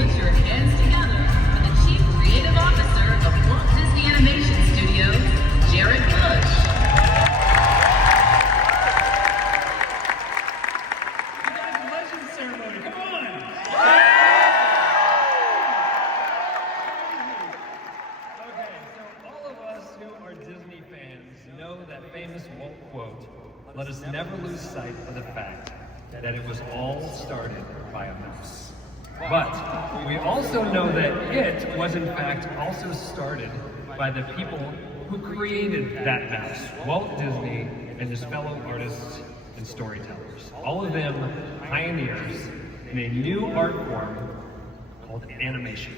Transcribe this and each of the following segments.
put your hands together for the Chief Creative Officer of Walt Disney Animation Studios, Jared Bush. You guys, the Legend ceremony, come on! Okay, so all of us who are Disney fans know that famous Walt quote, "Let us never lose sight of the fact that it was all started by a mouse." But we also know that it was in fact also started by the people who created that mouse, Walt Disney and his fellow artists and storytellers. All of them pioneers in a new art form called animation.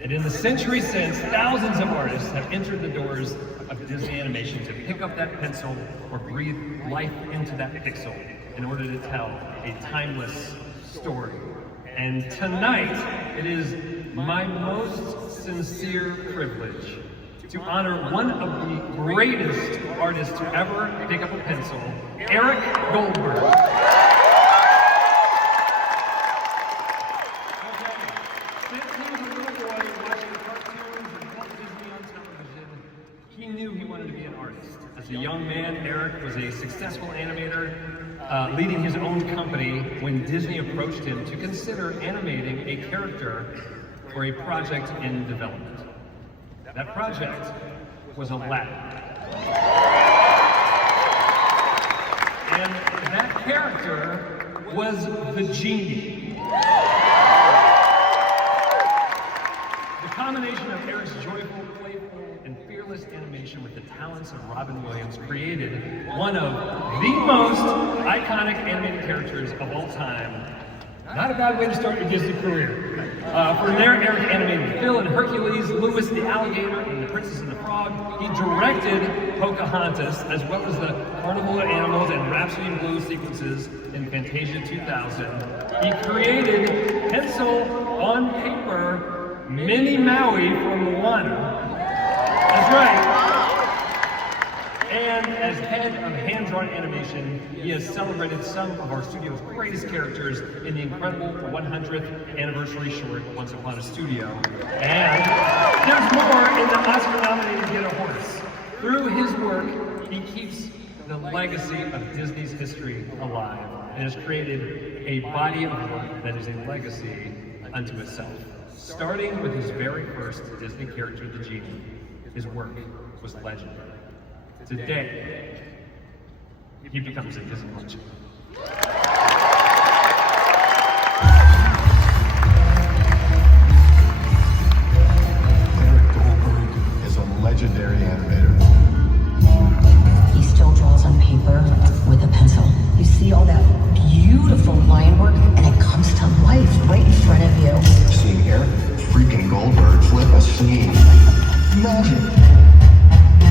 And in the century since, thousands of artists have entered the doors of Disney animation to pick up that pencil or breathe life into that pixel in order to tell a timeless story. And tonight, it is my most sincere privilege to honor one of the greatest artists to ever pick up a pencil, Eric Goldberg. Since he was a little boy watching cartoons and Walt Disney on television, he knew he wanted to be an artist. As a young man, Eric was a successful animator, leading his own company when Disney approached him to consider animating a character for a project in development. That project was Aladdin. And that character was the Genie. The combination of Eric's joyful, playful, and fearless animation with the talents of Robin Williams created one of the most iconic animated characters of all time. Not a bad way to start your Disney career. From there, Eric animated Phil and Hercules, Louis the Alligator, and the Princess and the Frog. He directed Pocahontas, as well as the Carnival of Animals and Rhapsody in Blue sequences in Fantasia 2000. He created pencil on paper Minnie Maui from Moana. That's right. And as head of hand-drawn animation, he has celebrated some of our studio's greatest characters in the incredible 100th anniversary short, Once Upon a Studio. And there's more in the Oscar-nominated Get a Horse. Through his work, he keeps the legacy of Disney's history alive and has created a body of work that is a legacy unto itself. Starting with his very first Disney character, the Genie, his work was legendary. Today, he becomes a Disney legend. Eric Goldberg is a legendary animator. He still draws on paper with a pencil. You see all that beautiful line work, and it comes to life right in front of you. Seeing Eric freaking Goldberg flip a scene. Imagine.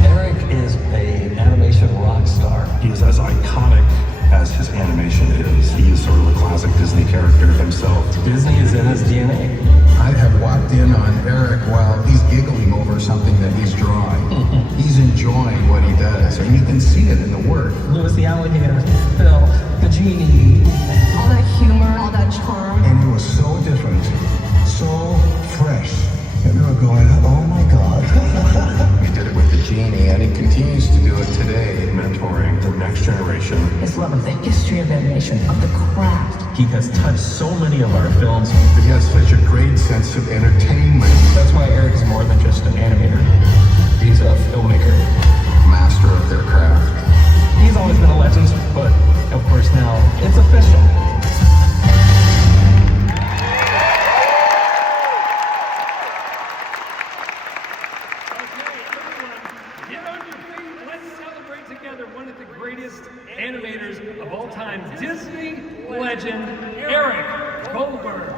Eric is an animation rock star. He is as iconic as his animation is. He is sort of a classic Disney character himself. Disney is in his DNA. I have walked in on Eric while he's giggling over something that he's drawing. He's enjoying what he does, and you can see it in the work. Louis the Alligator, Phil, the Genie. All that humor, all that charm. And it was so different, so fresh. And we were going, oh my God. He did it with the Genie, and he continues to do it today. Mentoring the next generation. His love of the history of animation, of the craft. He has touched so many of our films. He has such a great sense of entertainment. That's why Eric is more than just an animator. He's a filmmaker. Master of their craft. He's always been a legend, but of course now it's official. One of the greatest animators of all time, Disney legend, Eric Goldberg.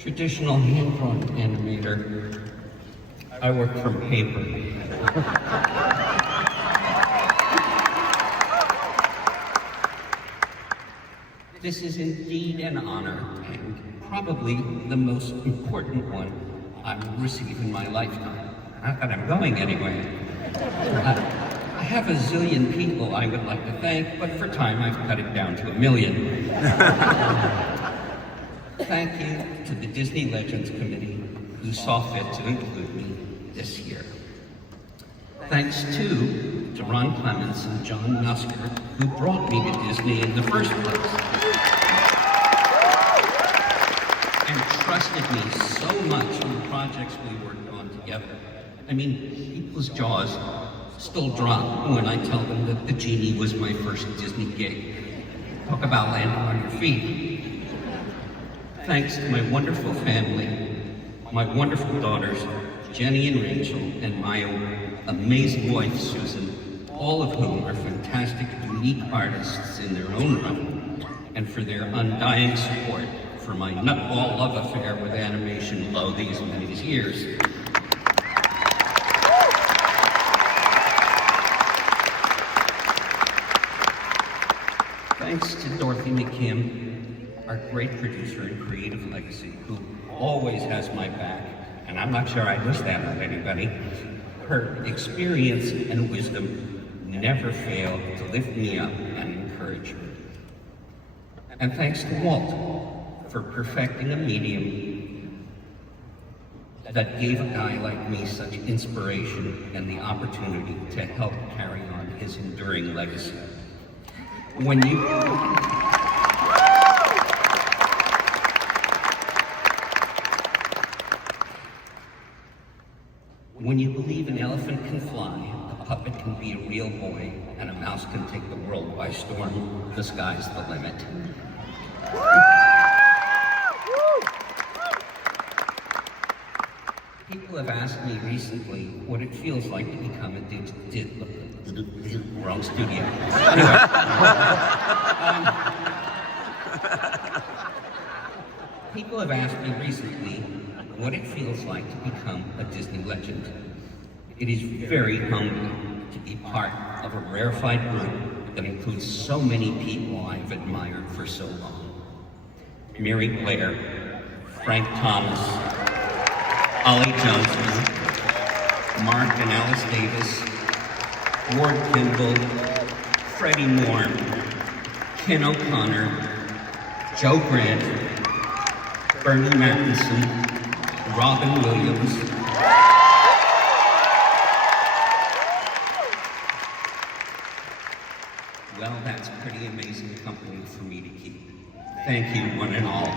traditional hand-drawn animator. I work from paper. This is indeed an honor, and probably the most important one I will receive in my lifetime. Not that I'm going anywhere. I have a zillion people I would like to thank, but for time I've cut it down to 1 million. Thank you to the Disney Legends Committee, who saw fit to include me this year. Thanks too to Ron Clements and John Musker, who brought me to Disney in the first place, and trusted me so much on the projects we worked on together. I mean, people's jaws still drop when I tell them that the Genie was my first Disney gig. Talk about landing on your feet. Thanks to my wonderful family, my wonderful daughters, Jenny and Rachel, and my amazing wife, Susan, all of whom are fantastic, unique artists in their own right, and for their undying support for my nutball love affair with animation all these many years. Thanks to Dorothy McKim, our great producer and creative legacy, who always has my back, and I'm not sure I wish that of anybody. Her experience and wisdom never fail to lift me up and encourage me. And thanks to Walt for perfecting a medium that gave a guy like me such inspiration and the opportunity to help carry on his enduring legacy. When you believe an elephant can fly, a puppet can be a real boy, and a mouse can take the world by storm, the sky's the limit. People have asked me recently what it feels like to become a wrong studio. Anyway, people have asked me recently what it feels like to become a Disney legend. It is very humbling to be part of a rarefied group that includes so many people I've admired for so long. Mary Blair, Frank Thomas, Ollie Johnson, Mark and Alice Davis, Ward Kimball, Freddie Moore, Ken O'Connor, Joe Grant, Bernie Mattinson, Robin Williams, well, that's pretty amazing company for me to keep. Thank you, one and all.